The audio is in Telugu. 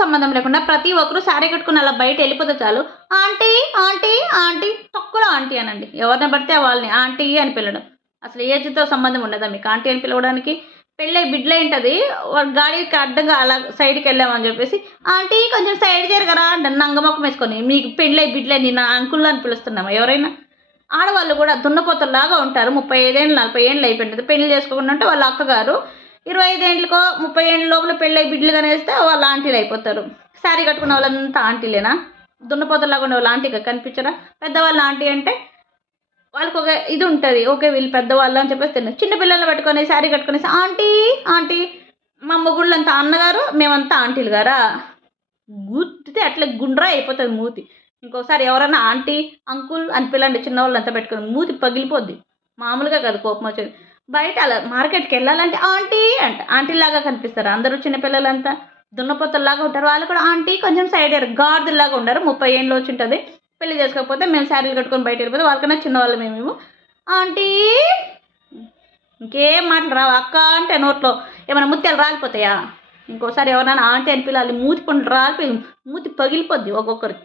సంబంధం లేకుండా ప్రతి ఒక్కరు శారీ కట్టుకుని అలా బయట వెళ్ళిపోతే చాలు ఆంటీ, ఆంటీ, ఆంటీ, తొక్కులో ఆంటీ అనండి. ఎవరిని పడితే వాళ్ళని ఆంటీ అని పిలవడం. అసలు ఏజ్‌తో సంబంధం ఉండదా మీకు ఆంటీ అని పిలవడానికి? పెళ్ళై బిడ్డలయుంటది. గాడికి అడ్డంగా అలా సైడ్‌కెళ్ళామని చెప్పేసి, ఆంటీ కొంచెం సైడ్ జరగరా అంటాను నంగమొఖం వేసుకొని. మీకు పెళ్ళై బిడ్డలై నిన్ను అంకుల్ అని పిలుస్తున్నామా ఎవరైనా? ఆడవాళ్ళు కూడా దున్నపోతుల్లాగా ఉంటారు. 35 ఏళ్ళు, 40 ఏళ్ళు అయిపోయింటది. పెళ్లి చేసుకోకుండా ఉంటే వాళ్ళ అక్కగారు. 25 ఏండ్లకో, 30 ఏండ్ల లోపల పెళ్ళై బిడ్డలు కనేస్తే వాళ్ళు ఆంటీలు అయిపోతారు. శారీ కట్టుకున్న వాళ్ళంతా ఆంటీలేనా? దున్నపోతుల్లాగా ఉండేవాళ్ళు ఆంటీగా కనిపించరా? పెద్దవాళ్ళు ఆంటీ అంటే వాళ్ళకొక ఇది ఉంటది. ఓకే. వీళ్ళు పెద్దవాళ్ళు అని చెప్పేసి చిన్న పిల్లల్ని పట్టుకొని శారీ కట్టుకొనేసి ఆంటీ, ఆంటీ మా మొగుళ్ళంతా అన్నగారు, మేమంతా ఆంటీలు గారా? గుద్దితే అట్లే గుండ్రా అయిపోతది మూతి. ఇంకోసారి ఎవరన్నా ఆంటీ, అంకుల్ అని పిల్లండి చిన్నోళ్ళంతా పెట్టుకొని మూతి పగిలిపోద్ది. మామూలుగా కాదు కోపమొచ్చేది. బయట అలా మార్కెట్‌కెళ్ళాలంటే ఆంటీ అంట. ఆంటీ‌లాగా కనిపిస్తారా అందరూ చిన్న పిల్లలంతా? దున్నపోతుల్లాగా ఉంటారు. వాళ్ళు కూడా ఆంటీ కొంచెం సైడ్ ఎయ్యరు. గాడిదల్లాగా ఉండరు. 30 ఏండ్లు వచ్చుంటది. పెళ్లి చేసుకోకపోతే మేము శారీలు కట్టుకొని బయటెళ్ళిపోతే వాళ్ళకన్నా చిన్నవాళ్ళమే మేము. ఆంటీ ఇంకేం మాటలు రావా? అక్క అంటే నోట్లో ఏమైనా ముత్యాలు రాలిపోతాయా? ఇంకోసారి ఎవరైనా ఆంటీ అని పిలాలి మూతి పండు రాలిపోయి మూతి పగిలిపోద్ది ఒక్కొక్కరికి.